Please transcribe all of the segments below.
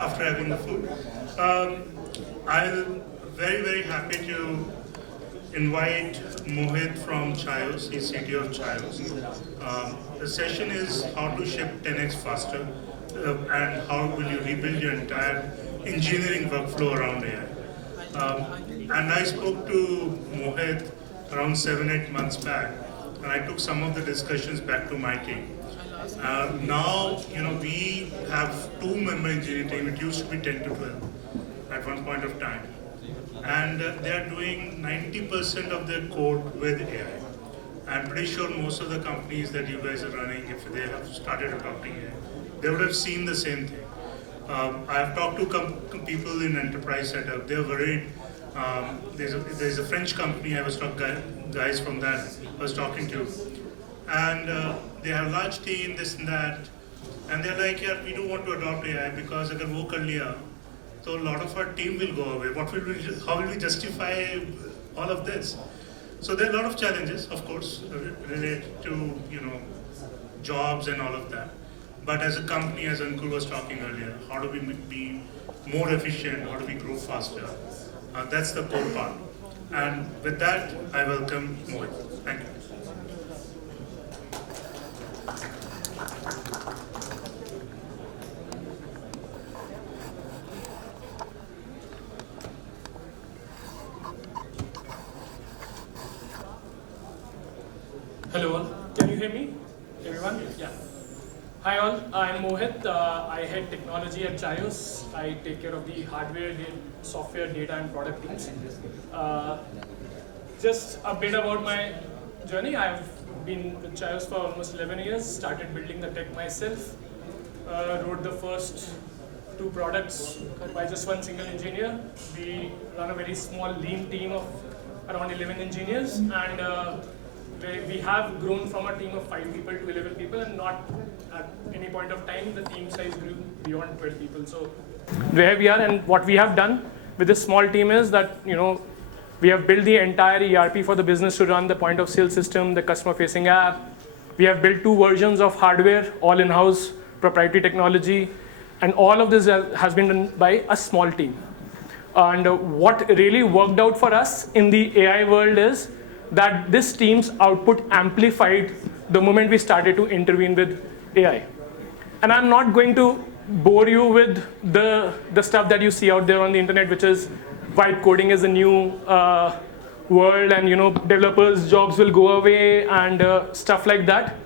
after having the food. Um, I'm very happy to invite Mohit from Chaayos. He's CTO of Chaayos. The session is how to ship 10x faster and how will you rebuild your entire engineering workflow around AI. And I spoke to Mohit around 7-8 months back, and I took some of the discussions back to my team. Now, we have two-member engineering team. It used to be 10 to 12 at one point of time. And they are doing 90% of their code with AI. I'm pretty sure most of the companies that you guys are running, if they have started adopting AI, they would have seen the same thing. I've talked to people in enterprise setup. They're worried. There's a French company I was talking guys from that I was talking to, and they have large team, this and that, and they're like, yeah, we don't want to adopt AI because agar wo kar liya, so a lot of our team will go away. How will we justify all of this? So there are a lot of challenges, of course, related to jobs and all of that. But as a company, as Ankul was talking earlier, how do we be more efficient? How do we grow faster? That's the core part. And with that, I welcome Mohit. Thank you. Hello all, can you hear me? Everyone? Yeah. Hi all, I'm Mohit. I head technology at Chaayos. I take care of the hardware, software, data and product teams. Just a bit about my journey. I've been with Chaayos for almost 11 years, started building the tech myself, wrote the first two products by just one single engineer. We run a very small lean team of around 11 engineers, and we have grown from a team of 5 people to 11 people, and not at any point of time the team size grew beyond 12 people. So where we are and what we have done with this small team is that we have built the entire ERP for the business to run the point of sale system, the customer facing app. We have built 2 versions of hardware, all in-house proprietary technology, and all of this has been done by a small team. And what really worked out for us in the AI world is that this team's output amplified the moment we started to intervene with AI. And I'm not going to bore you with the stuff that you see out there on the internet, which is vibe coding is a new world, and developers' jobs will go away and stuff like that.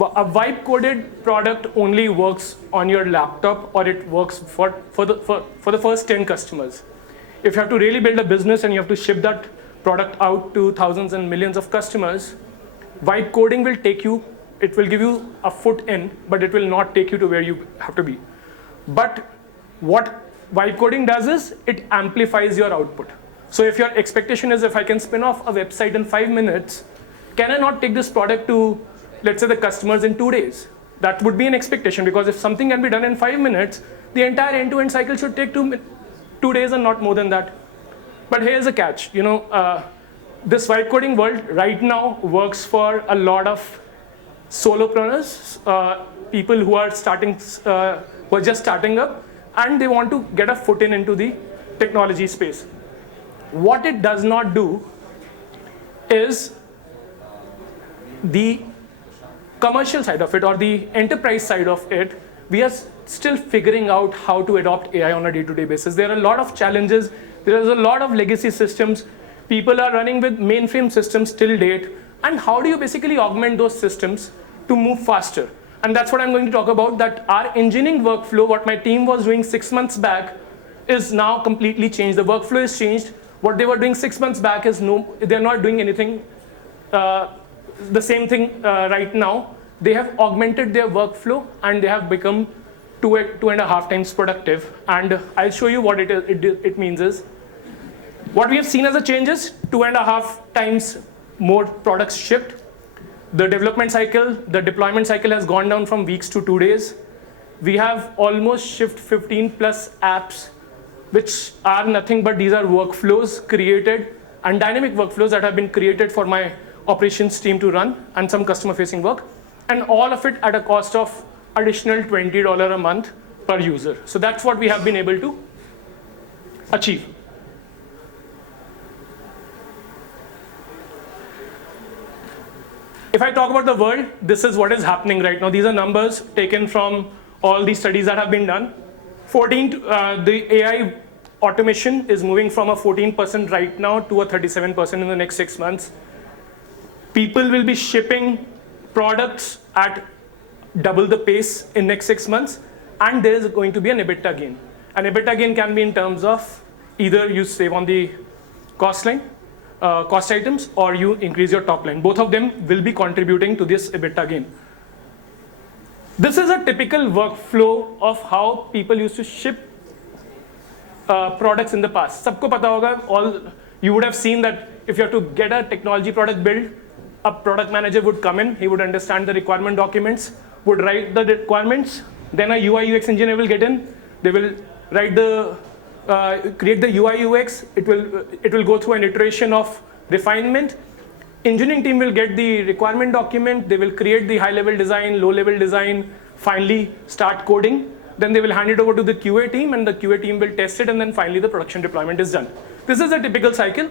A vibe coded product only works on your laptop, or it works for the first 10 customers. If you have to really build a business and you have to ship that product out to thousands and millions of customers, vibe coding will take you, it will give you a foot in, but it will not take you to where you have to be. But what vibe coding does is it amplifies your output. So if your expectation is, if I can spin off a website in 5 minutes, can I not take this product to, let's say, the customers in 2 days? That would be an expectation, because if something can be done in 5 minutes, the entire end-to-end cycle should take 2 days and not more than that. But here's a catch, this vibe coding world right now works for a lot of solopreneurs, people who are who are just starting up, and they want to get a foot into the technology space. What it does not do is the commercial side of it, or the enterprise side of it. We are still figuring out how to adopt AI on a day-to-day basis. There are a lot of challenges. There is a lot of legacy systems. People are running with mainframe systems till date. And how do you basically augment those systems to move faster? And that's what I'm going to talk about, that our engineering workflow, what my team was doing 6 months back, is now completely changed. The workflow is changed. What they were doing 6 months back is they're not doing anything, the same thing right now. They have augmented their workflow and they have become 2.5 times productive. And I'll show you what it means is, what we have seen as a change is 2.5 times more products shipped. The development cycle, the deployment cycle has gone down from weeks to 2 days. We have almost shipped 15 plus apps, which are nothing but these are workflows created, and dynamic workflows that have been created for my operations team to run, and some customer facing work. And all of it at a cost of additional $20 a month per user. So that's what we have been able to achieve. If I talk about the world, this is what is happening right now. These are numbers taken from all the studies that have been done. The AI automation is moving from a 14% right now to a 37% in the next 6 months. People will be shipping products at double the pace in next 6 months, and there is going to be an EBITDA gain. An EBITDA gain can be in terms of either you save on the cost line, cost items, or you increase your top line. Both of them will be contributing to this EBITDA gain. This is a typical workflow of how people used to ship products in the past. Sabko pata hoga, you would have seen that if you have to get a technology product built, a product manager would come in, he would understand the requirement documents, would write the requirements, then a UI UX engineer will get in, they will write create the UI UX, it will go through an iteration of refinement. Engineering team will get the requirement document, they will create the high level design, low level design, finally start coding. Then they will hand it over to the QA team, and the QA team will test it, and then finally the production deployment is done. This is a typical cycle.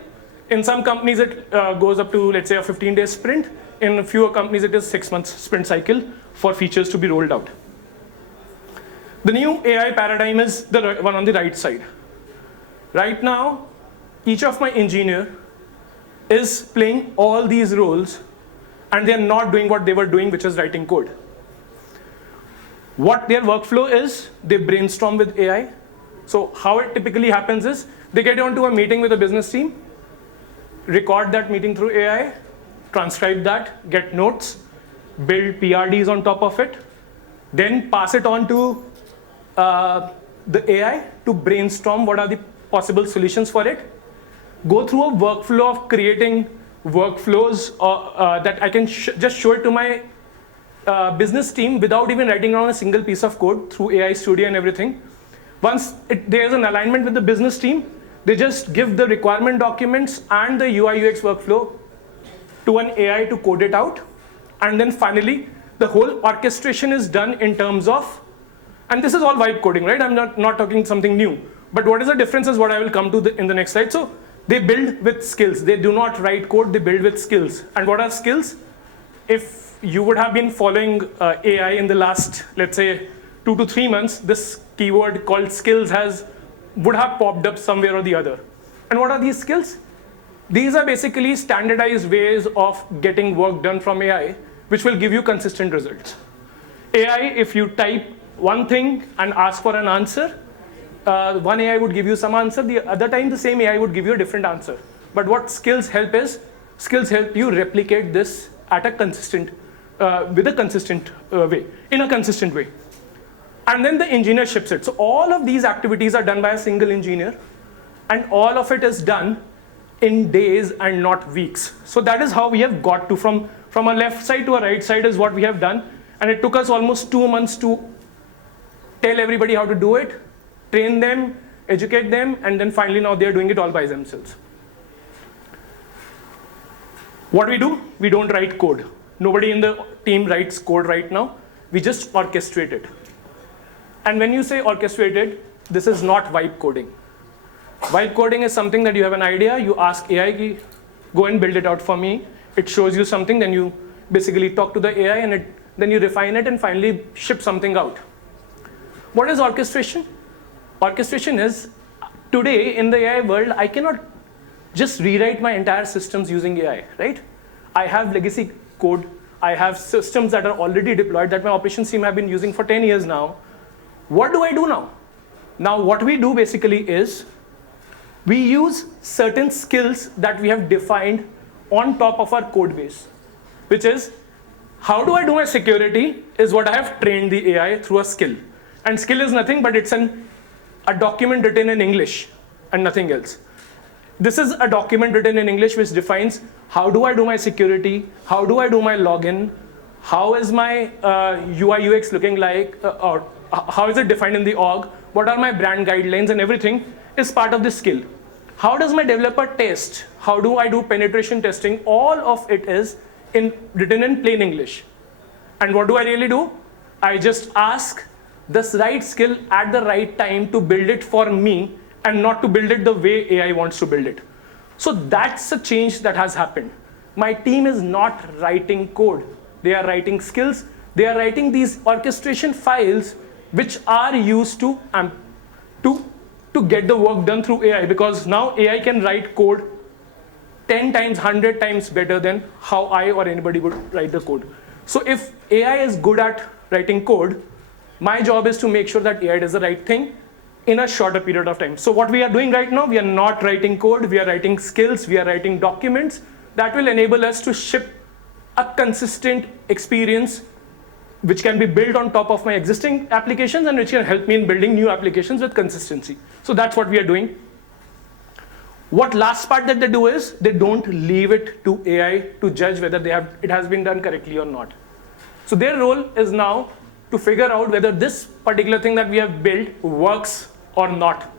In some companies it goes up to, let's say, a 15-day sprint. In fewer companies it is 6 months sprint cycle for features to be rolled out. The new AI paradigm is the one on the right side. Right now, each of my engineer is playing all these roles, and they are not doing what they were doing, which is writing code. What their workflow is, they brainstorm with AI. So how it typically happens is, they get onto a meeting with a business team, record that meeting through AI, transcribe that, get notes, build PRDs on top of it, then pass it on to the AI to brainstorm what are the possible solutions for it, go through a workflow of creating workflows that I can just show it to my business team without even writing down a single piece of code through AI Studio and everything. Once there's an alignment with the business team, they just give the requirement documents and the UI UX workflow to an AI to code it out. And then finally, the whole orchestration is done in terms of, and this is all vibe coding, right? I'm not talking something new. But what is the difference is what I will come to in the next slide. So they build with skills. They do not write code, they build with skills. And what are skills? If you would have been following AI in the last, let's say, 2 to 3 months, this keyword called skills would have popped up somewhere or the other. And what are these skills? These are basically standardized ways of getting work done from AI, which will give you consistent results. AI, if you type one thing and ask for an answer, one AI would give you some answer, the other time the same AI would give you a different answer. But what skills help is, skills help you replicate this at a consistent, with a consistent way, in a consistent way. And then the engineer ships it. So all of these activities are done by a single engineer, and all of it is done in days and not weeks. So that is how we have got to, from a left side to a right side is what we have done. And it took us almost 2 months to tell everybody how to do it, train them, educate them, and then finally now they're doing it all by themselves. What do? We don't write code. Nobody in the team writes code right now. We just orchestrate it. And when you say orchestrated, this is not vibe coding. Vibe coding is something that you have an idea, you ask AI, go and build it out for me. It shows you something, then you basically talk to the AI, and then you refine it and finally ship something out. What is orchestration? Orchestration is, today in the AI world, I cannot just rewrite my entire systems using AI, right? I have legacy code, I have systems that are already deployed that my operations team have been using for 10 years now. What do I do now? Now what we do basically is, we use certain skills that we have defined on top of our code base, which is, how do I do my security is what I have trained the AI through a skill. And skill is nothing but it's a document written in English and nothing else. This is a document written in English which defines how do I do my security, how do I do my login, how is my UI UX looking like, or how is it defined in the org, what are my brand guidelines, and everything is part of this skill. How does my developer test? How do I do penetration testing? All of it is written in plain English. And what do I really do? I just ask, this right skill at the right time to build it for me and not to build it the way AI wants to build it. So that's a change that has happened. My team is not writing code. They are writing skills. They are writing these orchestration files which are used to get the work done through AI, because now AI can write code 10 times, 100 times better than how I or anybody would write the code. So if AI is good at writing code, my job is to make sure that AI does the right thing in a shorter period of time. So what we are doing right now, we are not writing code, we are writing skills, we are writing documents that will enable us to ship a consistent experience which can be built on top of my existing applications and which can help me in building new applications with consistency. So that's what we are doing. What last part that they do is they don't leave it to AI to judge whether it has been done correctly or not. So their role is now to figure out whether this particular thing that we have built works or not.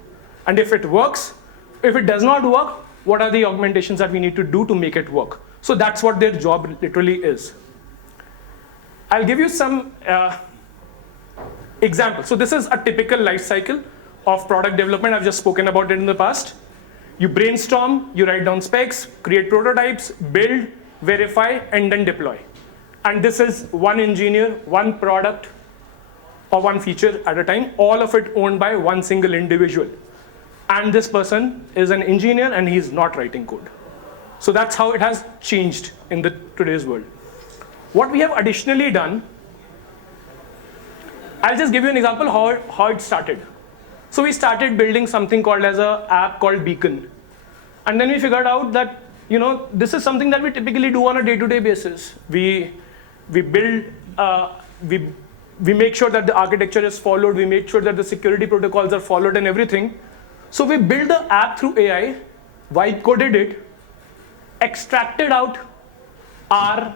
And if it works, if it does not work, what are the augmentations that we need to do to make it work? So that's what their job literally is. I'll give you some examples. So this is a typical life cycle of product development. I've just spoken about it in the past. You brainstorm, you write down specs, create prototypes, build, verify, and then deploy. And this is one engineer, one product, or one feature at a time, all of it owned by one single individual. And this person is an engineer and he's not writing code. So that's how it has changed in today's world. What we have additionally done, I'll just give you an example how it started. So we started building something called as an app called Beacon. And then we figured out that, this is something that we typically do on a day-to-day basis. We build, we make sure that the architecture is followed, we make sure that the security protocols are followed and everything. So we built the app through AI, vibe coded it, extracted out our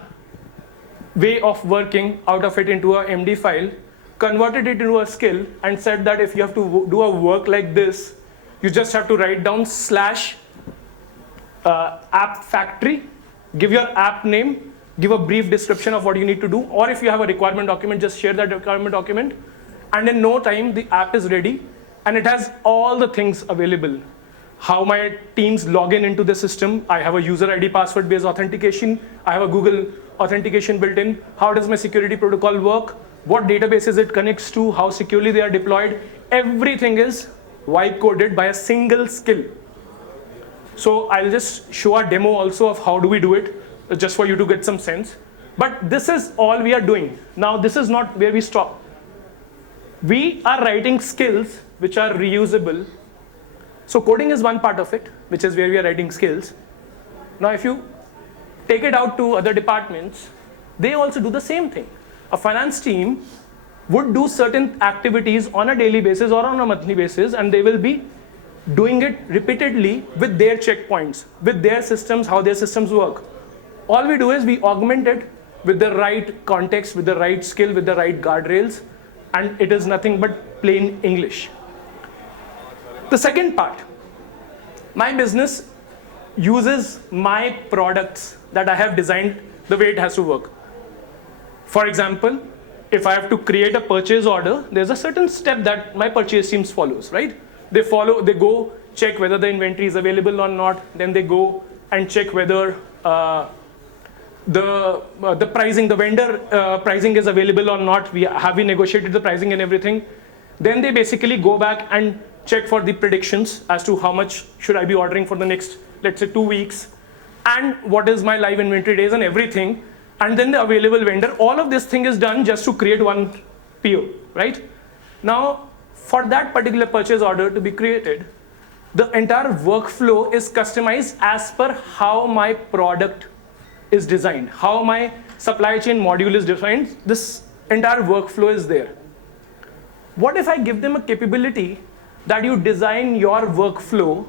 way of working out of it into a MD file, converted it into a skill, and said that if you have to do a work like this, you just have to write down /app factory, give your app name, give a brief description of what you need to do, or if you have a requirement document, just share that requirement document, and in no time the app is ready, and it has all the things available. How my teams log into the system, I have a user ID password based authentication, I have a Google authentication built in, how does my security protocol work, what databases it connects to, how securely they are deployed, everything is vibe coded by a single skill. So I'll just show a demo also of how do we do it, just for you to get some sense. But this is all we are doing. Now this is not where we stop. We are writing skills which are reusable. So coding is one part of it, which is where we are writing skills. Now if you take it out to other departments, they also do the same thing. A finance team would do certain activities on a daily basis or on a monthly basis, and they will be doing it repeatedly with their checkpoints, with their systems, how their systems work. All we do is we augment it with the right context, with the right skill, with the right guardrails, and it is nothing but plain English. The second part, my business uses my products that I have designed the way it has to work. For example, if I have to create a purchase order, there's a certain step that my purchase teams follows, right? They go check whether the inventory is available or not, then they go and check whether the pricing, the vendor pricing is available or not. Have we negotiated the pricing and everything? Then they basically go back and check for the predictions as to how much should I be ordering for the next, let's say 2 weeks, and what is my live inventory days and everything, and then the available vendor. All of this thing is done just to create one PO, right? Now, for that particular purchase order to be created, the entire workflow is customized as per how my product is designed, how my supply chain module is defined. This entire workflow is there. What if I give them a capability that you design your workflow,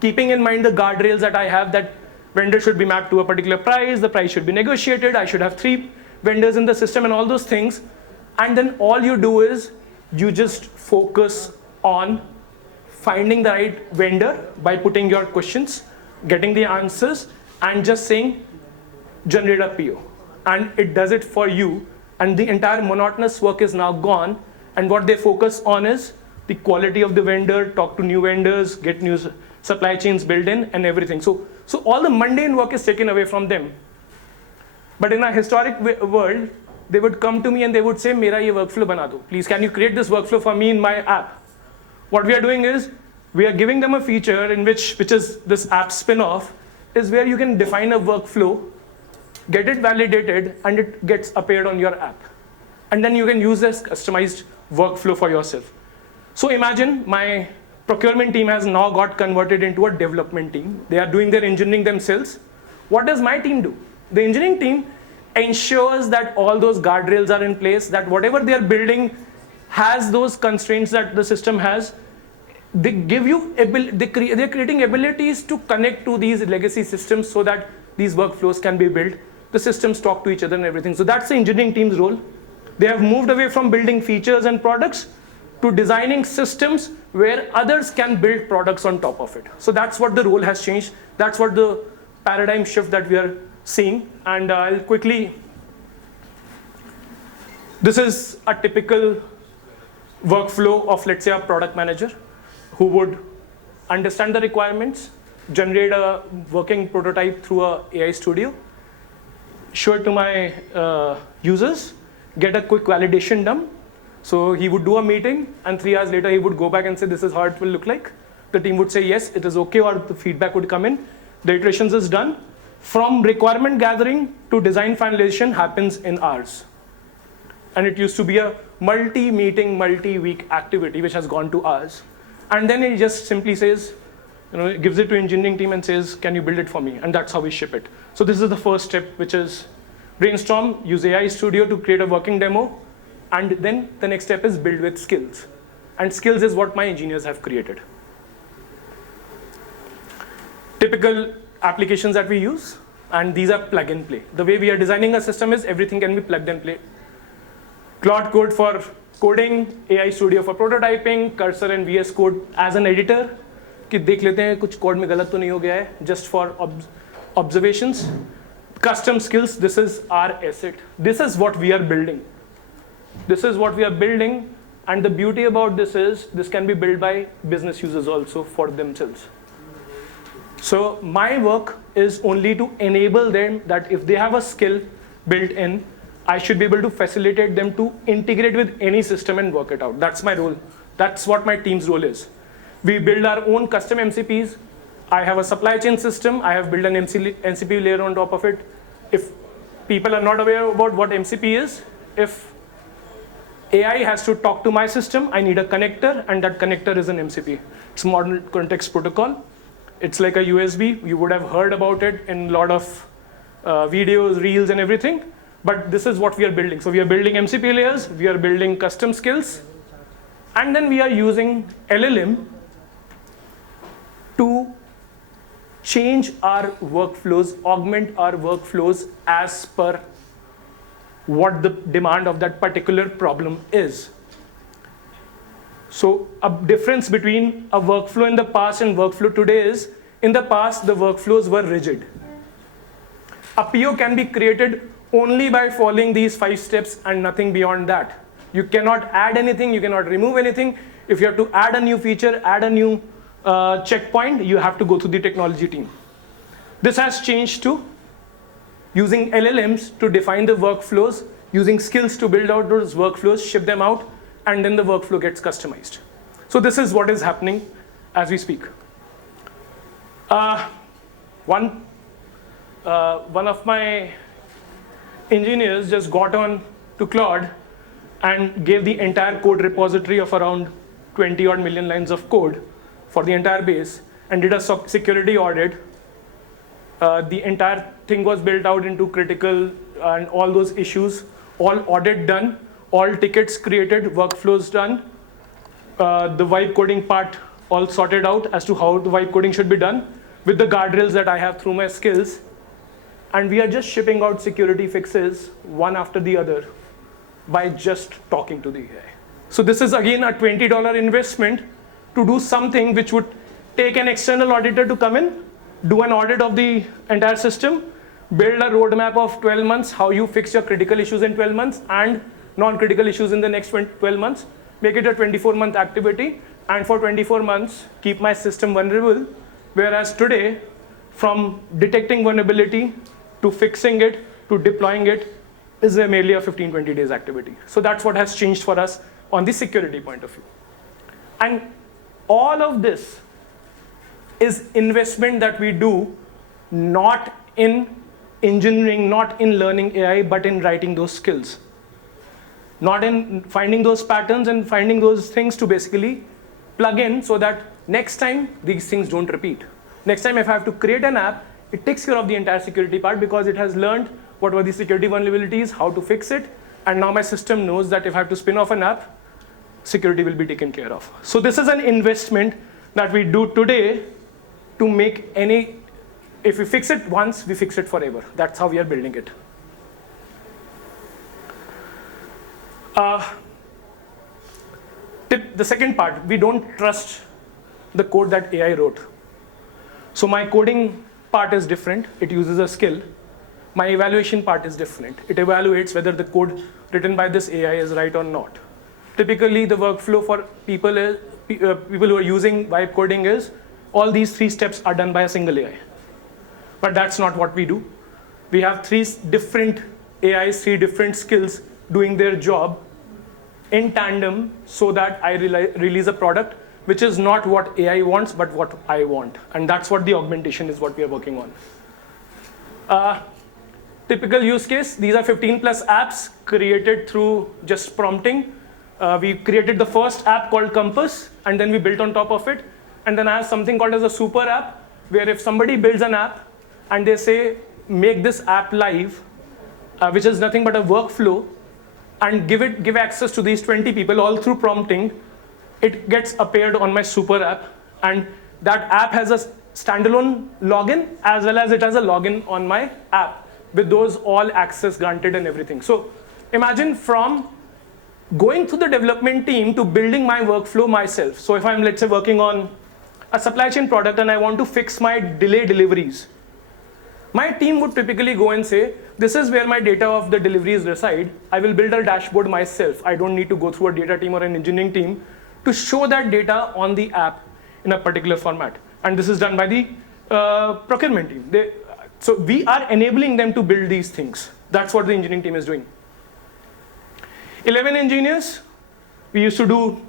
keeping in mind the guardrails that I have, that vendor should be mapped to a particular price, the price should be negotiated, I should have 3 vendors in the system and all those things, and then all you do is you just focus on finding the right vendor by putting your questions, getting the answers, and just saying generate a PO, and it does it for you, and the entire monotonous work is now gone, And what they focus on is the quality of the vendor, talk to new vendors, get new supply chains built in, and everything. So all the mundane work is taken away from them. But in a historic world, they would come to me and they would say, "Mera ye workflow bana do. Please, can you create this workflow for me in my app?" What we are doing is, we are giving them a feature in which is this app spin-off, is where you can define a workflow, get it validated, and it gets appeared on your app. And then you can use this customized workflow for yourself. So imagine my procurement team has now got converted into a development team. They are doing their engineering themselves. What does my team do? The engineering team ensures that all those guardrails are in place, that whatever they are building has those constraints that the system has. They give you, they're creating abilities to connect to these legacy systems so that these workflows can be built. The systems talk to each other and everything. So that's the engineering team's role. They have moved away from building features and products to designing systems where others can build products on top of it. So that's what the role has changed. That's what the paradigm shift that we are seeing. And I'll quickly, this is a typical workflow of, let's say, a product manager who would understand the requirements, generate a working prototype through a AI studio, show it to my users, get a quick validation done. So he would do a meeting, and 3 hours later he would go back and say, "This is how it will look like." The team would say, "Yes, it is okay," or the feedback would come in. The iterations is done. From requirement gathering to design finalization happens in hours. And it used to be a multi-meeting, multi-week activity which has gone to hours. And then he just simply says, gives it to engineering team and says, "Can you build it for me?" And that's how we ship it. So this is the first step, which is brainstorm, use AI Studio to create a working demo. And then the next step is build with skills. And skills is what my engineers have created. Typical applications that we use, and these are plug and play. The way we are designing a system is everything can be plugged and play. Claude Code for coding, AI Studio for prototyping, Cursor and VS Code as an editor, कि देख लेते हैं कुछ code में गलत तो नहीं हो गया है, just for observations. Custom skills, this is our asset. This is what we are building. This is what we are building, and the beauty about this is this can be built by business users also for themselves. So my work is only to enable them that if they have a skill built in, I should be able to facilitate them to integrate with any system and work it out. That's my role. That's what my team's role is. We build our own custom MCPs. I have a supply chain system. I have built an MCP layer on top of it. If people are not aware about what MCP is, if AI has to talk to my system, I need a connector, and that connector is an MCP. It's Model Context Protocol. It's like a USB. You would have heard about it in a lot of videos, reels, and everything. But this is what we are building. So we are building MCP layers, we are building custom skills, and then we are using LLM to change our workflows, augment our workflows as per what the demand of that particular problem is. So a difference between a workflow in the past and workflow today is, in the past, the workflows were rigid. A PO can be created only by following these 5 steps and nothing beyond that. You cannot add anything, you cannot remove anything. If you have to add a new feature, add a new checkpoint, you have to go through the technology team. This has changed to using LLMs to define the workflows, using skills to build out those workflows, ship them out, and then the workflow gets customized. So this is what is happening as we speak. One of my engineers just got on to Claude and gave the entire code repository of around 20 odd million lines of code for the entire base and did a security audit. The entire thing was built out into critical and all those issues, all audit done, all tickets created, workflows done, the vibe coding part all sorted out as to how the vibe coding should be done with the guardrails that I have through my skills. And we are just shipping out security fixes one after the other by just talking to the AI. So this is again a $20 investment to do something which would take an external auditor to come in, do an audit of the entire system, build a roadmap of 12 months, how you fix your critical issues in 12 months and non-critical issues in the next 12 months, make it a 24-month activity, and for 24 months, keep my system vulnerable. Whereas today, from detecting vulnerability to fixing it to deploying it is merely a 15, 20 days activity. So that's what has changed for us on the security point of view. And all of this is investment that we do not in engineering, not in learning AI, but in writing those skills. Not in finding those patterns and finding those things to basically plug in so that next time these things don't repeat. Next time if I have to create an app, it takes care of the entire security part because it has learned what were the security vulnerabilities, how to fix it, and now my system knows that if I have to spin off an app, security will be taken care of. So this is an investment that we do today to make any, if we fix it once, we fix it forever. That's how we are building it. The second part, we don't trust the code that AI wrote. So my coding part is different. It uses a skill. My evaluation part is different. It evaluates whether the code written by this AI is right or not. Typically, the workflow for people who are using vibe coding is all these 3 steps are done by a single AI. But that's not what we do. We have 3 different AIs, 3 different skills doing their job in tandem so that I release a product which is not what AI wants, but what I want. And that's what the augmentation is, what we are working on. Typical use case, these are 15 plus apps created through just prompting. We created the first app called Compass, and then we built on top of it. And then I have something called as a super app, where if somebody builds an app and they say, make this app live, which is nothing but a workflow, and give access to these 20 people all through prompting, it gets appeared on my super app. And that app has a standalone login as well as it has a login on my app with those all access granted and everything. So imagine from going through the development team to building my workflow myself. So if I'm, let's say, working on a supply chain product and I want to fix my delay deliveries, my team would typically go and say, this is where my data of the deliveries reside. I will build a dashboard myself. I don't need to go through a data team or an engineering team to show that data on the app in a particular format. And this is done by the procurement team. So we are enabling them to build these things. That's what the engineering team is doing. 11 engineers. We used to do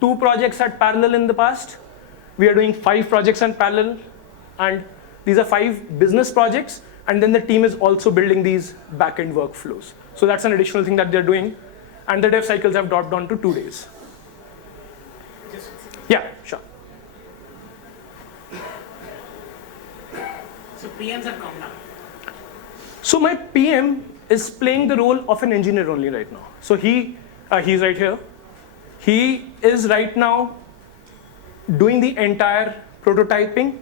2 projects at parallel in the past. We are doing 5 projects in parallel. And these are 5 business projects. And then the team is also building these back-end workflows. So that's an additional thing that they're doing. And the dev cycles have dropped down to 2 days. Yeah, sure. So PMs have come down. So my PM is playing the role of an engineer only right now. So he's right here. He is right now doing the entire prototyping,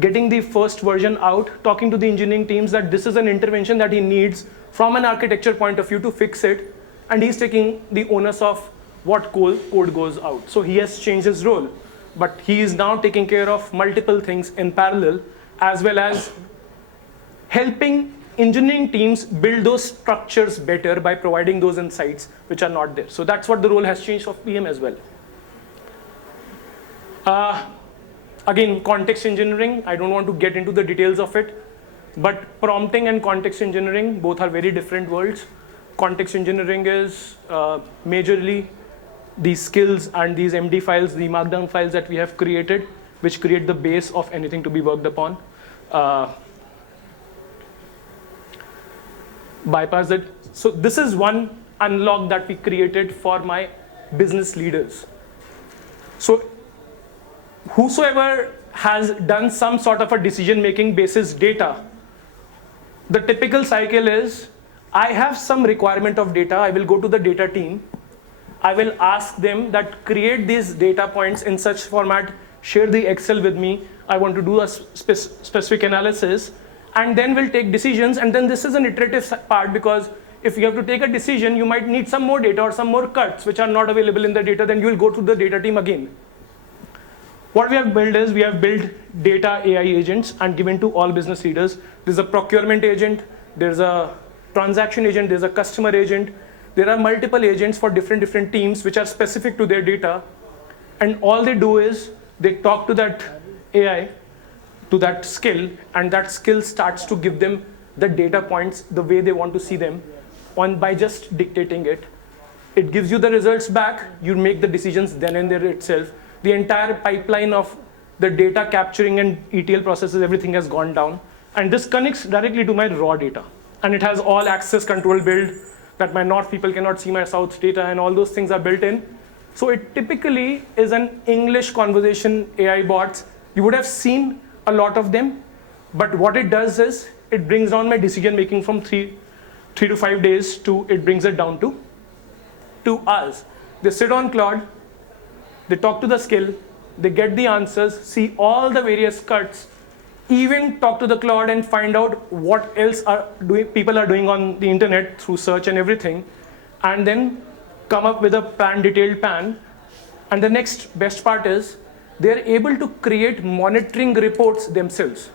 getting the first version out, talking to the engineering teams that this is an intervention that he needs from an architecture point of view to fix it. And he's taking the onus of what code goes out. So he has changed his role. But he is now taking care of multiple things in parallel, as well as helping engineering teams build those structures better by providing those insights which are not there. So that's what the role has changed of PM as well. Again, context engineering, I don't want to get into the details of it, but prompting and context engineering, both are very different worlds. Context engineering is majorly these skills and these MD files, the markdown files that we have created, which create the base of anything to be worked upon. Bypass it. So this is one unlock that we created for my business leaders. So whosoever has done some sort of a decision-making basis data, the typical cycle is, I have some requirement of data, I will go to the data team, I will ask them that create these data points in such format, share the Excel with me, I want to do a specific analysis, and then we'll take decisions. And then this is an iterative part, because if you have to take a decision, you might need some more data or some more cuts which are not available in the data, then you will go to the data team again. What we have built is, we have built data AI agents and given to all business leaders. There's a procurement agent, there's a transaction agent, there's a customer agent, there are multiple agents for different teams which are specific to their data. And all they do is they talk to that AI, to that skill, and that skill starts to give them the data points the way they want to see them by just dictating it. It gives you the results back, you make the decisions then and there itself. The entire pipeline of the data capturing and ETL processes, everything has gone down. And this connects directly to my raw data. And it has all access control built, that my north people cannot see my south data, and all those things are built in. So it typically is an English conversation AI bots. You would have seen a lot of them, but what it does is it brings down my decision making from 3 to 5 days to, it brings it down to 2 hours. They sit on Claude, they talk to the skill, they get the answers, see all the various cuts, even talk to the Claude and find out what else people are doing on the internet through search and everything, and then come up with a detailed plan. And the next best part is they're able to create monitoring reports themselves.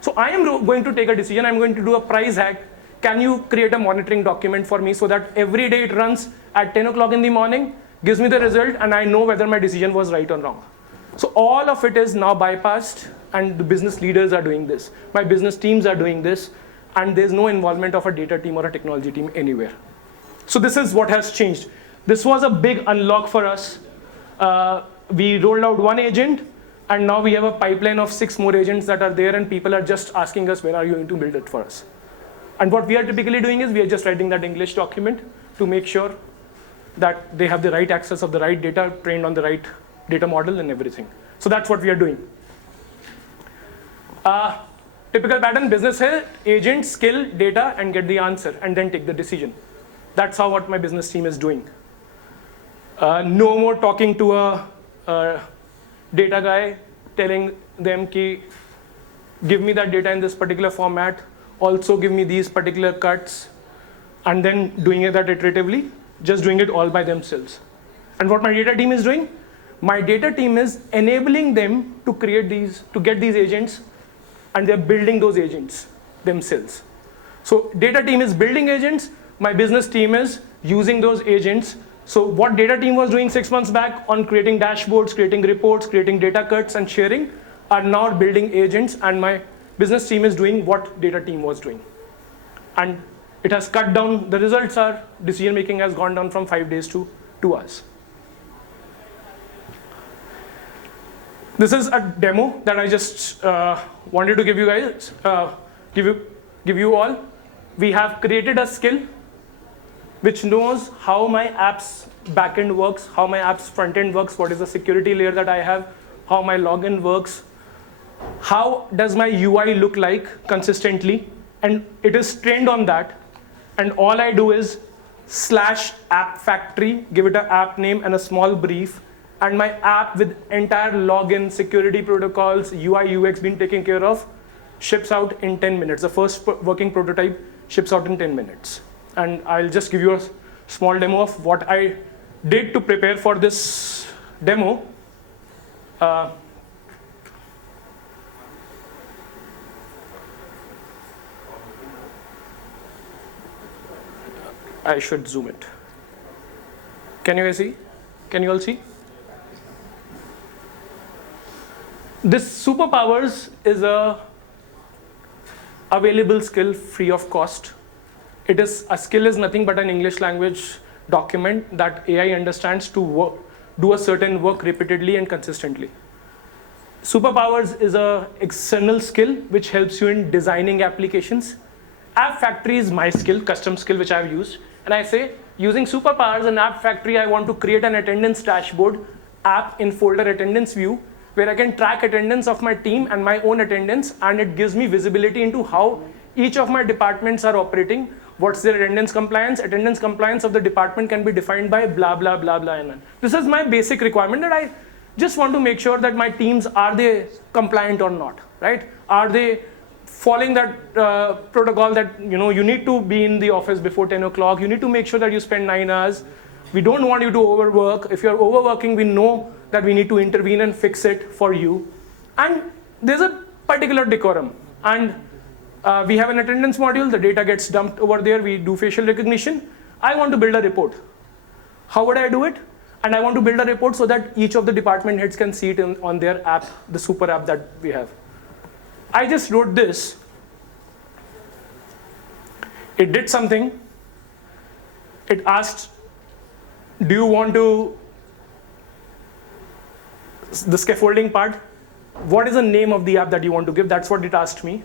So I am going to take a decision, I'm going to do a price hack. Can you create a monitoring document for me so that every day it runs at 10 o'clock in the morning, gives me the result, and I know whether my decision was right or wrong. So all of it is now bypassed, and the business leaders are doing this. My business teams are doing this, and there's no involvement of a data team or a technology team anywhere. So this is what has changed. This was a big unlock for us. We rolled out 1 agent, and now we have a pipeline of 6 more agents that are there, and people are just asking us, when are you going to build it for us? And what we are typically doing is we are just writing that English document to make sure that they have the right access of the right data, trained on the right data model and everything. So that's what we are doing. Typical pattern: business head, agent, skill, data, and get the answer, and then take the decision. That's how what my business team is doing. No more talking to a data guy, telling them, give me that data in this particular format, also give me these particular cuts, and then doing that iteratively, just doing it all by themselves. And what my data team is doing? My data team is enabling them to create these, to get these agents, and they're building those agents themselves. So data team is building agents, my business team is using those agents. So what data team was doing 6 months back on creating dashboards, creating reports, creating data cuts and sharing, are now building agents, and my business team is doing what data team was doing. And it has cut down, the results are, decision making has gone down from 5 days to 2 hours. This is a demo that I just wanted to give you guys, give you all. We have created a skill which knows how my app's backend works, how my app's frontend works, what is the security layer that I have, how my login works, how does my UI look like consistently, and it is trained on that. And all I do is /app factory, give it an app name and a small brief, and my app with entire login, security protocols, UI, UX being taken care of, ships out in 10 minutes. The first working prototype ships out in 10 minutes. And I'll just give you a small demo of what I did to prepare for this demo. I should zoom it. Can you guys see? Can you all see? This superpowers is a available skill free of cost. It is, a skill is nothing but an English language document that AI understands to do a certain work repeatedly and consistently. Superpowers is an external skill which helps you in designing applications. App Factory is my skill, custom skill which I've used. And I say, using Superpowers and App Factory, I want to create an attendance dashboard, app in folder attendance view, where I can track attendance of my team and my own attendance, and it gives me visibility into how each of my departments are operating, what's their attendance compliance. Attendance compliance of the department can be defined by blah, blah, blah, blah, and this is my basic requirement, that I just want to make sure that my teams, are they compliant or not, right? Are they following that protocol that, you need to be in the office before 10 o'clock, you need to make sure that you spend 9 hours. We don't want you to overwork. If you're overworking, we know that we need to intervene and fix it for you. And there's a particular decorum. And we have an attendance module, the data gets dumped over there, we do facial recognition. I want to build a report. How would I do it? And I want to build a report so that each of the department heads can see it on their app, the super app that we have. I just wrote this. It did something. It asked, do you want to, the scaffolding part, what is the name of the app that you want to give? That's what it asked me.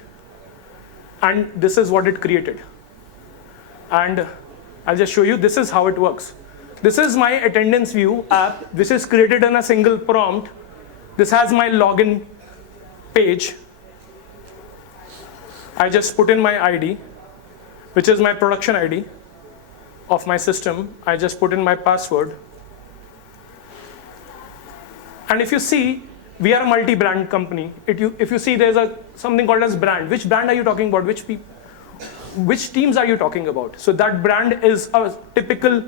And this is what it created. And I'll just show you, this is how it works. This is my attendance view app. This is created in a single prompt. This has my login page. I just put in my ID, which is my production ID of my system. I just put in my password. And if you see, we are a multi-brand company. If you see, there's something called as brand. Which brand are you talking about? Which teams are you talking about? So that brand is a typical,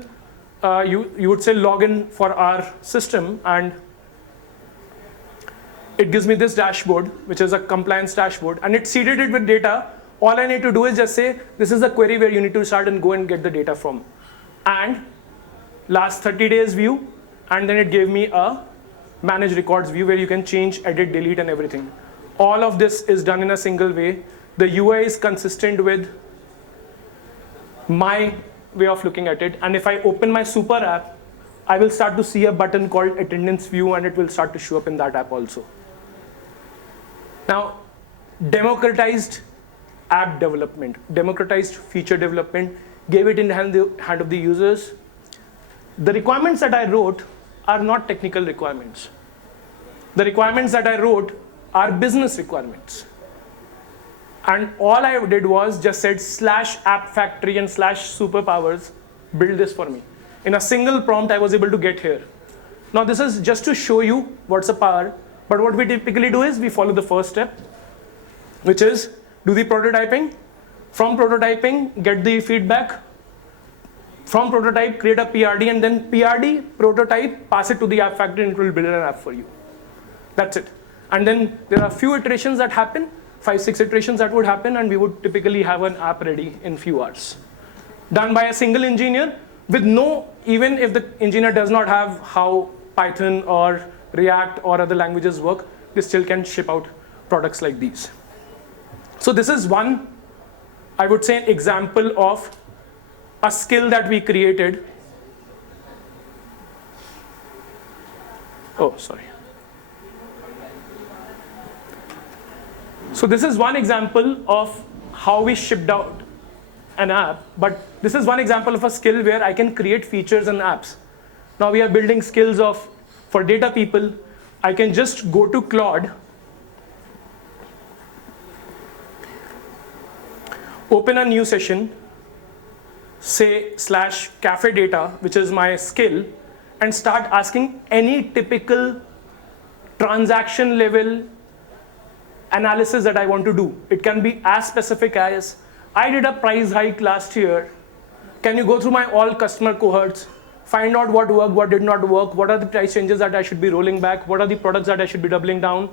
you would say, login for our system. And it gives me this dashboard, which is a compliance dashboard. And it seeded it with data. All I need to do is just say, this is the query where you need to start and go and get the data from. And last 30 days view. And then it gave me a manage records view where you can change, edit, delete, and everything. All of this is done in a single way. The UI is consistent with my way of looking at it. And if I open my super app, I will start to see a button called attendance view, and it will start to show up in that app also. Now, democratized app development, democratized feature development, gave it in the hand of the users. The requirements that I wrote are not technical requirements. The requirements that I wrote are business requirements. And all I did was just said /app factory and /superpowers, build this for me. In a single prompt, I was able to get here. Now this is just to show you what's a power, but what we typically do is we follow the first step, which is do the prototyping. From prototyping, get the feedback. From prototype, create a PRD, and then PRD, prototype, pass it to the app factory, and it will build an app for you. That's it. And then there are a few iterations that happen, 5-6 iterations that would happen, and we would typically have an app ready in few hours. Done by a single engineer with even if the engineer does not have how Python or React or other languages work, they still can ship out products like these. So this is one, I would say, an example of a skill that we created. Oh, sorry. So this is one example of how we shipped out an app, but this is one example of a skill where I can create features and apps. Now we are building skills for data people. I can just go to Claude, open a new session, say /cafe data, which is my skill, and start asking any typical transaction level analysis that I want to do. It can be as specific as, I did a price hike last year. Can you go through my all customer cohorts, find out what worked, what did not work, what are the price changes that I should be rolling back, what are the products that I should be doubling down,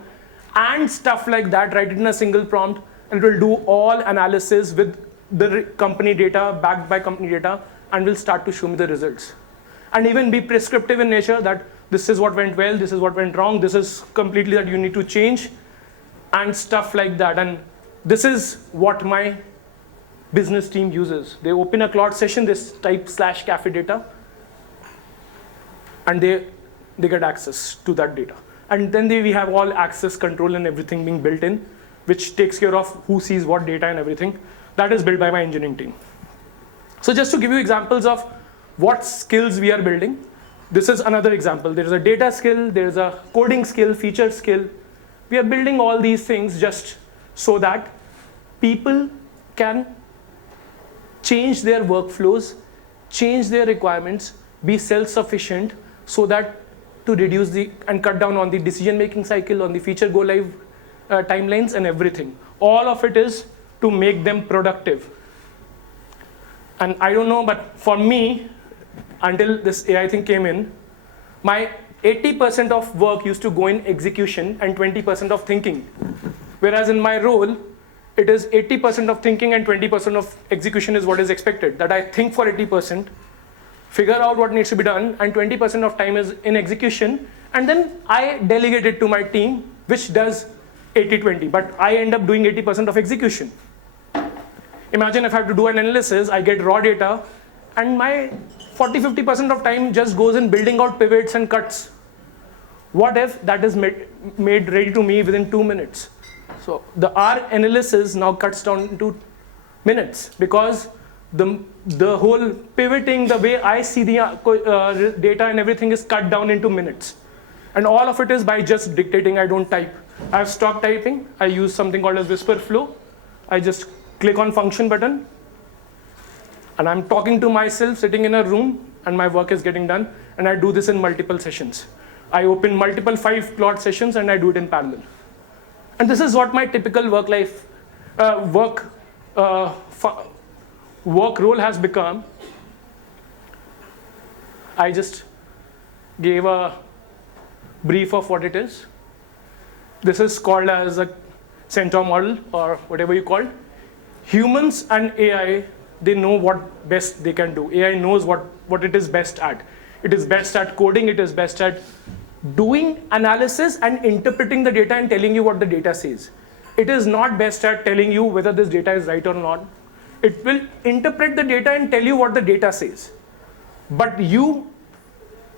and stuff like that. Write it in a single prompt, and it will do all analysis with the company data, backed by company data, and will start to show me the results. And even be prescriptive in nature, that this is what went well, this is what went wrong, this is completely that you need to change, and stuff like that. And this is what my business team uses. They open a Claude session, they type /cafe data, and they get access to that data. And then we have all access control and everything being built in, which takes care of who sees what data and everything. That is built by my engineering team. So just to give you examples of what skills we are building, this is another example. There is a data skill, there is a coding skill, feature skill. We are building all these things just so that people can change their workflows, change their requirements, be self-sufficient, so that to reduce and cut down on the decision-making cycle, on the feature go-live timelines and everything. All of it is to make them productive. And I don't know, but for me, until this AI thing came in, my 80% of work used to go in execution and 20% of thinking. Whereas in my role, it is 80% of thinking and 20% of execution is what is expected. That I think for 80%, figure out what needs to be done, and 20% of time is in execution, and then I delegate it to my team, which does 80-20, but I end up doing 80% of execution. Imagine if I have to do an analysis, I get raw data, and my 40-50% of time just goes in building out pivots and cuts. What if that is made ready to me within 2 minutes? So our analysis now cuts down to minutes, because the whole pivoting, the way I see the data and everything is cut down into minutes. And all of it is by just dictating. I don't type. I've stopped typing. I use something called as whisper flow. I just click on function button, and I'm talking to myself sitting in a room, and my work is getting done. And I do this in multiple sessions. I open multiple 5 Claude sessions, and I do it in parallel. And this is what my typical work role has become. I just gave a brief of what it is. This is called as a centaur model, or whatever you call it. Humans and AI, they know what best they can do. AI knows what it is best at. It is best at coding. It is best at doing analysis and interpreting the data and telling you what the data says. It is not best at telling you whether this data is right or not. It will interpret the data and tell you what the data says. But you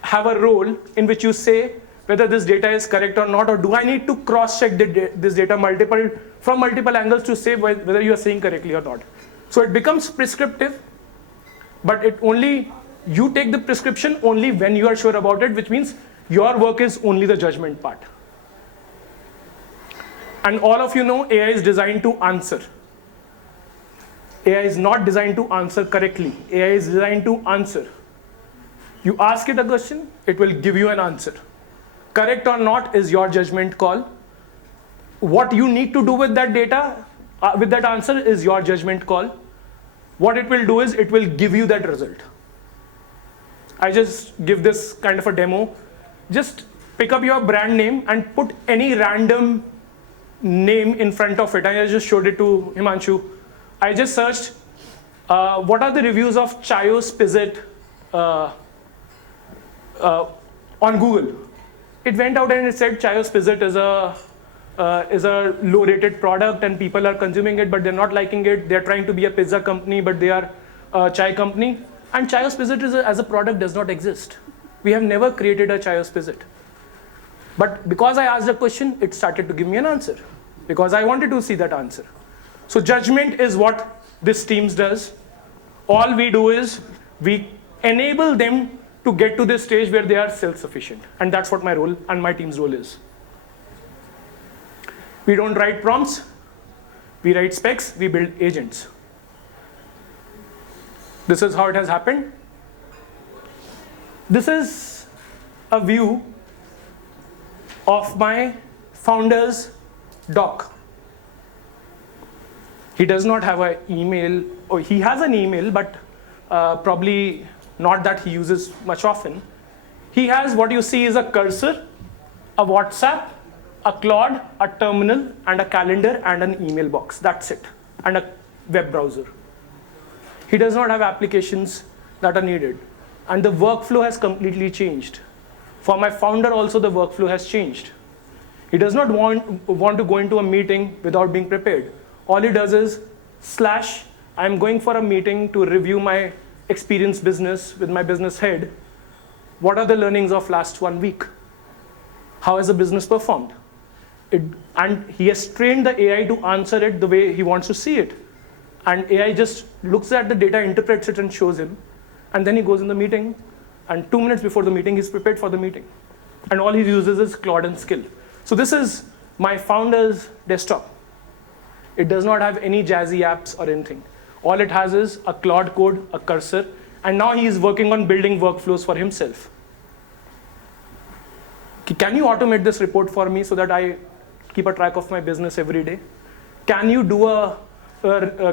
have a role in which you say whether this data is correct or not, or do I need to cross-check this data from multiple angles to say whether you are saying correctly or not. So it becomes prescriptive, but you take the prescription only when you are sure about it, which means your work is only the judgment part. And all of you know AI is designed to answer. AI is not designed to answer correctly. AI is designed to answer. You ask it a question, it will give you an answer. Correct or not is your judgment call. What you need to do with that data, with that answer, is your judgment call. What it will do is it will give you that result. I just give this kind of a demo. Just pick up your brand name and put any random name in front of it. I just showed it to Himanshu. I just searched what are the reviews of Chaayos Pizzet on Google. It went out and it said Chaayos Pizzet is a low-rated product and people are consuming it, but they're not liking it. They're trying to be a pizza company, but they are a chai company. And Chaayos Pizzet as a product does not exist. We have never created a Chaayos Pizzet. But because I asked a question, it started to give me an answer, because I wanted to see that answer. So judgment is what this team does. All we do is we enable them to get to this stage where they are self-sufficient. And that's what my role and my team's role is. We don't write prompts. We write specs. We build agents. This is how it has happened. This is a view of my founder's doc. He does not have an email, or he has an email, but probably not that he uses much often. He has what you see is a cursor, a WhatsApp, a Claude, a terminal, and a calendar, and an email box. That's it, and a web browser. He does not have applications that are needed. And the workflow has completely changed. For my founder also, the workflow has changed. He does not want to go into a meeting without being prepared. All he does is / I'm going for a meeting to review my experience business with my business head. What are the learnings of last 1 week? How has the business performed? And he has trained the AI to answer it the way he wants to see it. And AI just looks at the data, interprets it, and shows him. And then he goes in the meeting, and 2 minutes before the meeting, he's prepared for the meeting. And all he uses is Claude and Skill. So this is my founder's desktop. It does not have any jazzy apps or anything. All it has is a Claude code, a cursor, and now he is working on building workflows for himself. Can you automate this report for me so that I keep a track of my business every day? Can you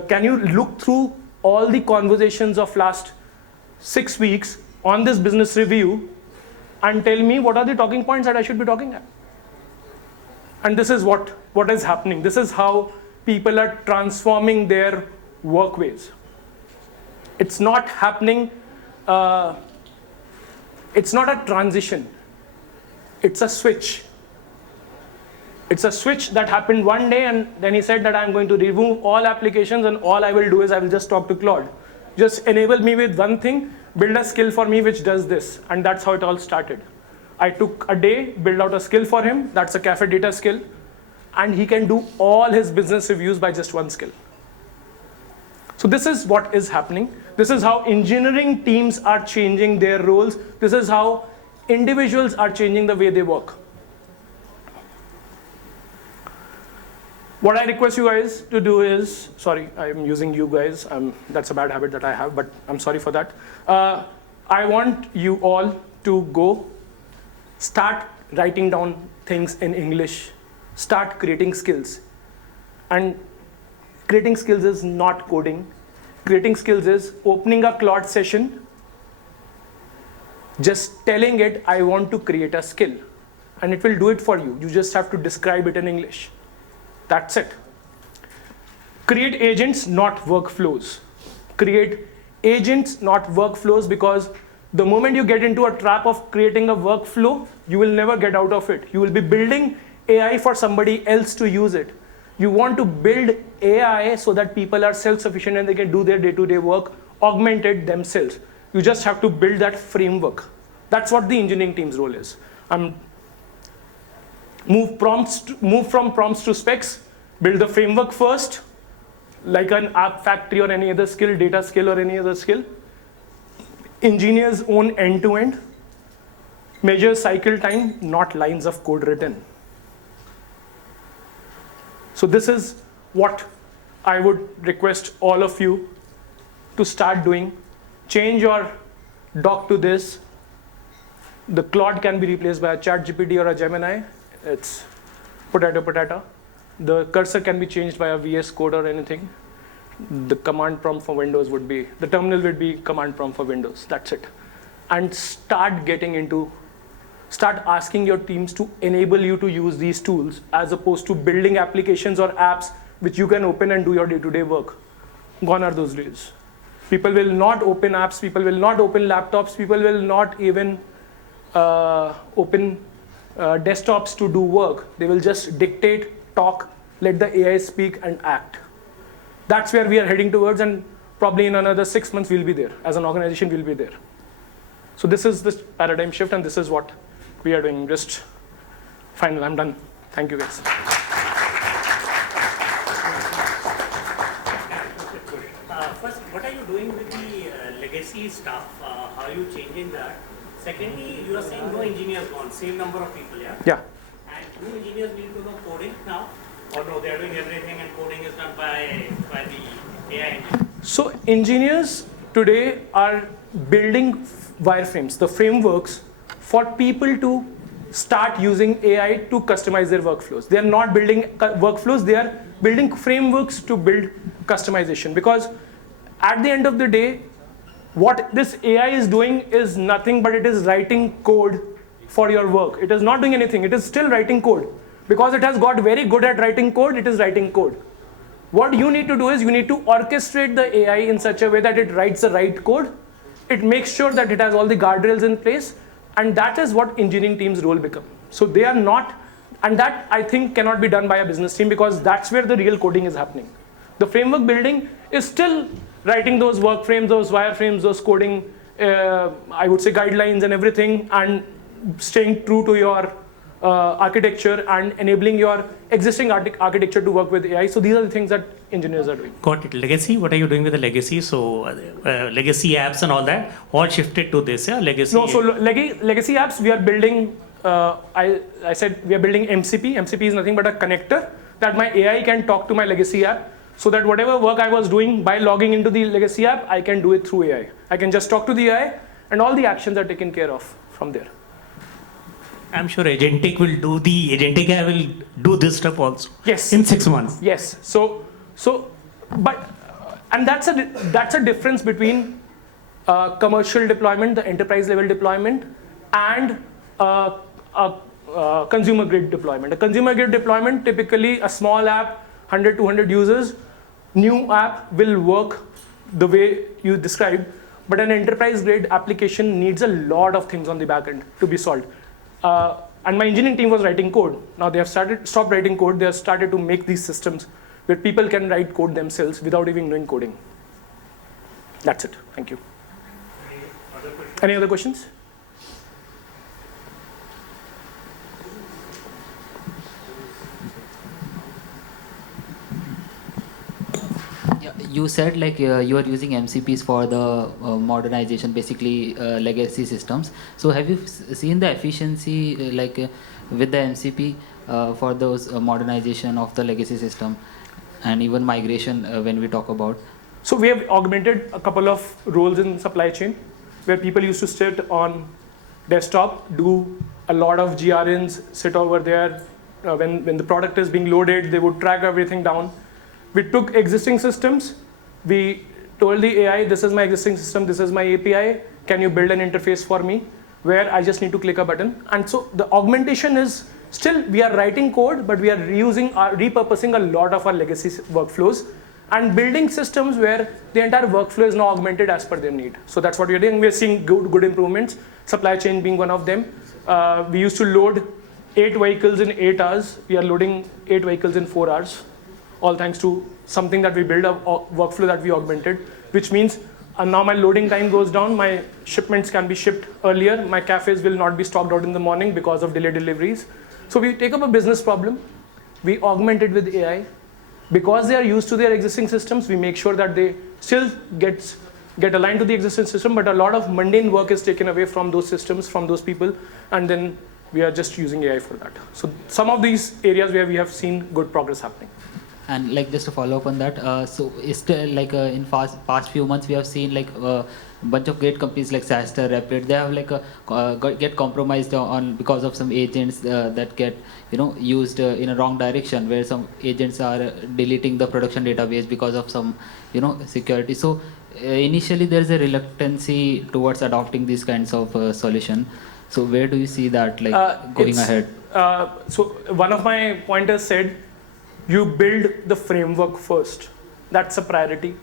can you look through all the conversations of last 6 weeks on this business review and tell me what are the talking points that I should be talking at? And this is what is happening. This is how people are transforming their workways. It's not happening it's not a transition, it's a switch. It's a switch that happened one day, and then he said that I'm going to remove all applications, and all I will do is I will just talk to Claude. Just enable me with one thing, build a skill for me which does this. And that's how it all started. I took a day, build out a skill for him. That's a cafe data skill. And he can do all his business reviews by just one skill. So this is what is happening. This is how engineering teams are changing their roles. This is how individuals are changing the way they work. What I request you guys to do is, sorry, I'm using you guys. That's a bad habit that I have, but I'm sorry for that. I want you all to go start writing down things in English. Start creating skills. And creating skills is not coding. Creating skills is opening a Claude session, just telling it, I want to create a skill. And it will do it for you. You just have to describe it in English. That's it. Create agents, not workflows. Create agents, not workflows, because the moment you get into a trap of creating a workflow, you will never get out of it. You will be building AI for somebody else to use it. You want to build AI so that people are self-sufficient and they can do their day-to-day work, augment it themselves. You just have to build that framework. That's what the engineering team's role is. Move from prompts to specs, build the framework first, like an app factory or any other skill, data skill or any other skill. Engineers own end-to-end. Measure cycle time, not lines of code written. So this is what I would request all of you to start doing. Change your doc to this. The Claude can be replaced by a ChatGPT or a Gemini. It's potato. The cursor can be changed by a VS Code or anything. The command prompt for Windows would be, the terminal would be command prompt for Windows. That's it. And start asking your teams to enable you to use these tools, as opposed to building applications or apps which you can open and do your day-to-day work. Gone are those days. People will not open apps, people will not open laptops, people will not even open desktops to do work. They will just dictate, talk, let the AI speak and act. That's where we are heading towards, and probably in another 6 months we'll be there. As an organization, we'll be there. So this is the paradigm shift, and this is what we are doing. Just final, I'm done. Thank you guys. First, what are you doing with the legacy stuff? How are you changing that? Secondly, you are saying no engineers gone, same number of people, yeah? Yeah. And do engineers need to know coding now? Or no, they are doing everything and coding is done by the AI engine? So engineers today are building wireframes, the frameworks for people to start using AI to customize their workflows. They are not building workflows, they are building frameworks to build customization. Because at the end of the day, what this AI is doing is nothing but it is writing code for your work. It is not doing anything, it is still writing code. Because it has got very good at writing code, it is writing code. What you need to do is you need to orchestrate the AI in such a way that it writes the right code. It makes sure that it has all the guardrails in place, and that is what engineering teams' role become. So they are not, and that I think cannot be done by a business team, because that's where the real coding is happening. The framework building is still writing those work frames, those wireframes, those coding, I would say guidelines and everything, and staying true to your architecture and enabling your existing architecture to work with AI. So these are the things that engineers are doing. Got it. Legacy, what are you doing with the legacy? So legacy apps and all that, all shifted to this, yeah? Legacy. No, so legacy apps, we are building, I said we are building MCP. MCP is nothing but a connector that my AI can talk to my legacy app, so that whatever work I was doing by logging into the legacy app, I can do it through AI. I can just talk to the AI and all the actions are taken care of from there. I'm sure agentic AI will do this stuff also. Yes. In 6 months. Yes. And that's a difference between commercial deployment, the enterprise level deployment, and consumer grade deployment. A consumer grade deployment, typically a small app, 100, 200 users, new app will work the way you described. but an enterprise-grade application needs a lot of things on the back end to be solved. And my engineering team was writing code. Now they have stopped writing code. They have started to make these systems where people can write code themselves without even knowing coding. That's it. Thank you. Any other questions? Yeah, you said like you are using MCPs for the modernization, basically legacy systems. So have you seen the efficiency with the MCP for those modernization of the legacy system and even migration when we talk about? So we have augmented a couple of roles in supply chain where people used to sit on desktop, do a lot of GRNs, sit over there. When the product is being loaded, they would track everything down. We took existing systems. We told the AI, this is my existing system, this is my API. Can you build an interface for me where I just need to click a button? And so the augmentation is still, we are writing code, but we are repurposing a lot of our legacy workflows and building systems where the entire workflow is now augmented as per their need. So that's what we're doing. We're seeing good improvements, supply chain being one of them. We used to load 8 vehicles in 8 hours. We are loading 8 vehicles in 4 hours, all thanks to something that we built, a workflow that we augmented, which means now my loading time goes down, my shipments can be shipped earlier, my cafes will not be stocked out in the morning because of delayed deliveries. So we take up a business problem, we augment it with AI. Because they are used to their existing systems, we make sure that they still get aligned to the existing system, but a lot of mundane work is taken away from those systems, from those people, and then we are just using AI for that. So some of these areas where we have seen good progress happening. And like just to follow up on that, so is there like in past few months we have seen like a bunch of great companies like Saster, Rapid, they have like get compromised on because of some agents that get used in a wrong direction, where some agents are deleting the production database because of some security. So initially there is a reluctancy towards adopting these kinds of solution. So where do you see that going ahead? So one of my pointers said, you build the framework first. That's a priority.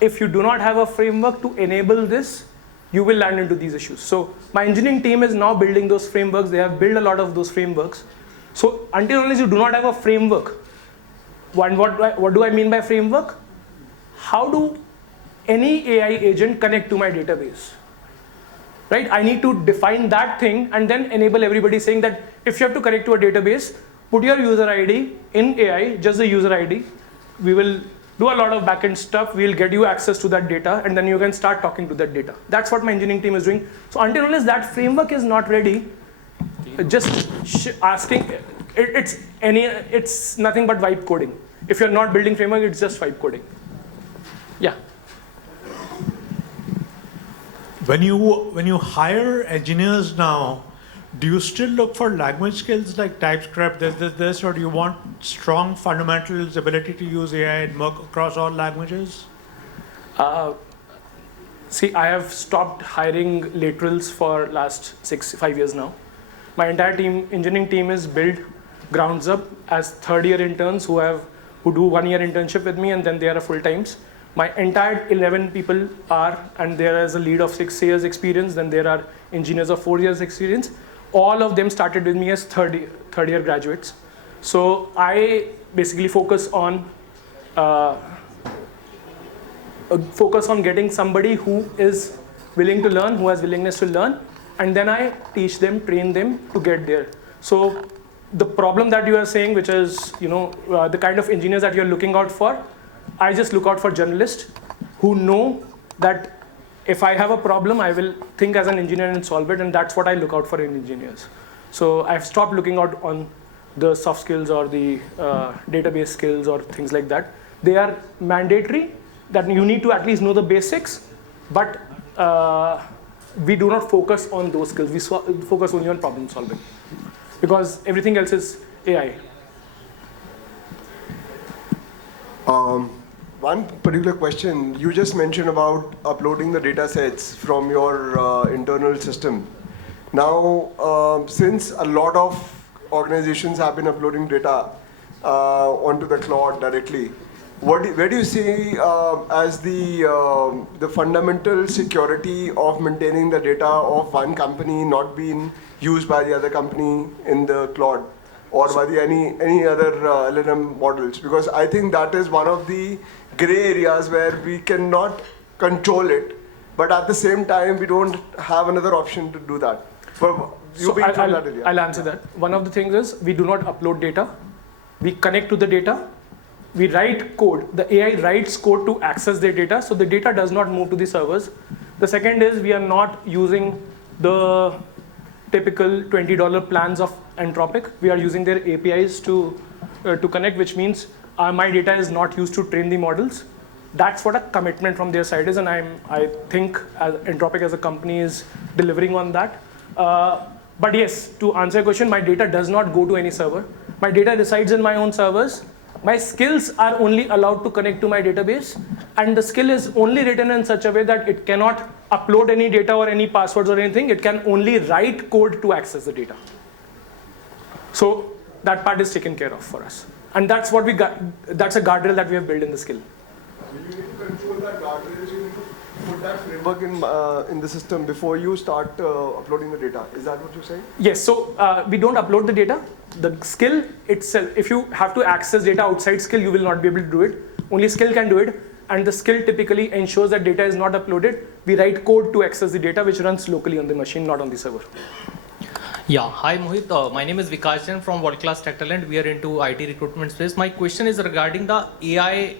If you do not have a framework to enable this, you will land into these issues. So my engineering team is now building those frameworks. They have built a lot of those frameworks. So until unless you do not have a framework, what do I mean by framework? How do any AI agent connect to my database? Right? I need to define that thing and then enable everybody, saying that if you have to connect to a database, put your user ID in AI, just the user ID. We will do a lot of backend stuff. We'll get you access to that data, and then you can start talking to that data. That's what my engineering team is doing. So until unless that framework is not ready, just asking, it's nothing but vibe coding. If you're not building framework, it's just vibe coding. Yeah. When you hire engineers now, do you still look for language skills like TypeScript, this, or do you want strong fundamentals, ability to use AI and work across all languages? See, I have stopped hiring laterals for last 5 years now. My entire team, engineering team, is built grounds up as third-year interns who do 1 year internship with me, and then they are full-times. My entire 11 people are, and there is a lead of 6 years experience, then there are engineers of 4 years experience. All of them started with me as third-year graduates. So I basically focus on getting somebody who is willing to learn, who has willingness to learn, and then I teach them, train them to get there. So the problem that you are saying, which is the kind of engineers that you're looking out for, I just look out for journalists who know that if I have a problem, I will think as an engineer and solve it, and that's what I look out for in engineers. So I've stopped looking out on the soft skills or the database skills or things like that. They are mandatory, that you need to at least know the basics, but we do not focus on those skills. We focus only on problem solving, because everything else is AI. One particular question, you just mentioned about uploading the data sets from your internal system. Now, since a lot of organizations have been uploading data onto the cloud directly, where do you see as the fundamental security of maintaining the data of one company not being used by the other company in the cloud or by any other LLM models? Because I think that is one of the gray areas where we cannot control it, but at the same time we don't have another option to do that. I'll answer that. One of the things is we do not upload data. We connect to the data. We write code. The AI writes code to access their data, so the data does not move to the servers. The second is we are not using the typical $20 plans of Anthropic. We are using their APIs to connect, which means my data is not used to train the models. That's what a commitment from their side is, and I think Anthropic as a company is delivering on that. But yes, to answer your question, my data does not go to any server. My data resides in my own servers. My skills are only allowed to connect to my database, and the skill is only written in such a way that it cannot upload any data or any passwords or anything. It can only write code to access the data. So that part is taken care of for us. And that's what we got. That's a guardrail that we have built in the skill. You need to control that guardrails. You need to put that framework in the system before you start uploading the data. Is that what you're saying? Yes. So we don't upload the data. The skill itself, if you have to access data outside skill, you will not be able to do it. Only skill can do it. And the skill typically ensures that data is not uploaded. We write code to access the data, which runs locally on the machine, not on the server. Yeah, hi Mohit. My name is Vikas Jain from World Class Tech Talent. We are into IT recruitment space. My question is regarding the AI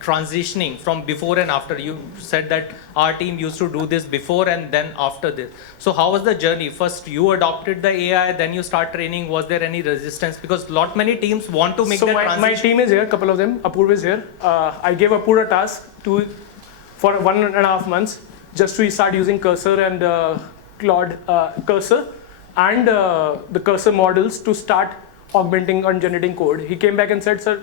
transitioning from before and after. You said that our team used to do this before and then after this. So how was the journey? First you adopted the AI, then you start training. Was there any resistance? Because many teams want to make that transition. My team is here, couple of them. Apurv is here. I gave Apurv a task for 1.5 months just to start using Cursor and Claude Cursor and the Cursor models to start augmenting and generating code. He came back and said, sir,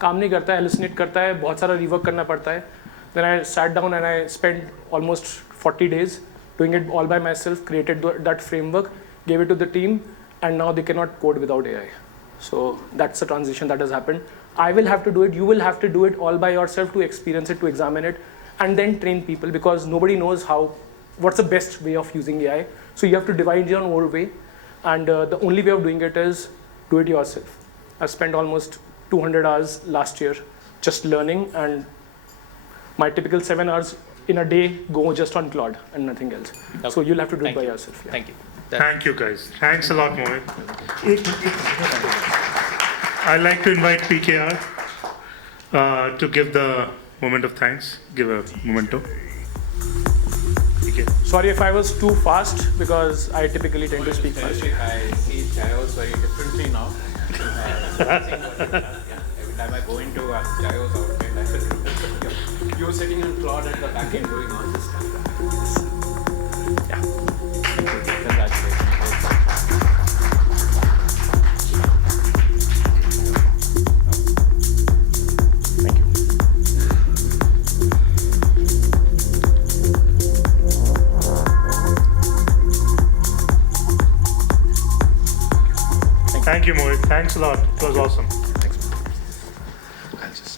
काम नहीं करता है, hallucinate करता है, बहुत सारा rework करना पड़ता है. Then I sat down and I spent almost 40 days doing it all by myself, created that framework, gave it to the team, and now they cannot code without AI. So that's the transition that has happened. I will have to do it, you will have to do it all by yourself to experience it, to examine it, and then train people, because nobody knows what's the best way of using AI. So you have to divide your own way, and the only way of doing it is do it yourself. I spent almost 200 hours last year just learning, and my typical 7 hours in a day go just on Claude and nothing else. Okay. So you'll have to do it by yourself. Yeah. Thank you. Thank you, guys. Thanks a lot, Mohit. I'd like to invite PKR to give the moment of thanks. Give a memento. PK. Sorry if I was too fast, because I typically tend to speak fast. I see Chaayos very differently now. Every time I go into Chaayos outfit, I said, you're sitting on Claude at the back end doing all this stuff. Yeah. Congratulations. Thank you. Thank you, Mohit. Thanks a lot. It was awesome.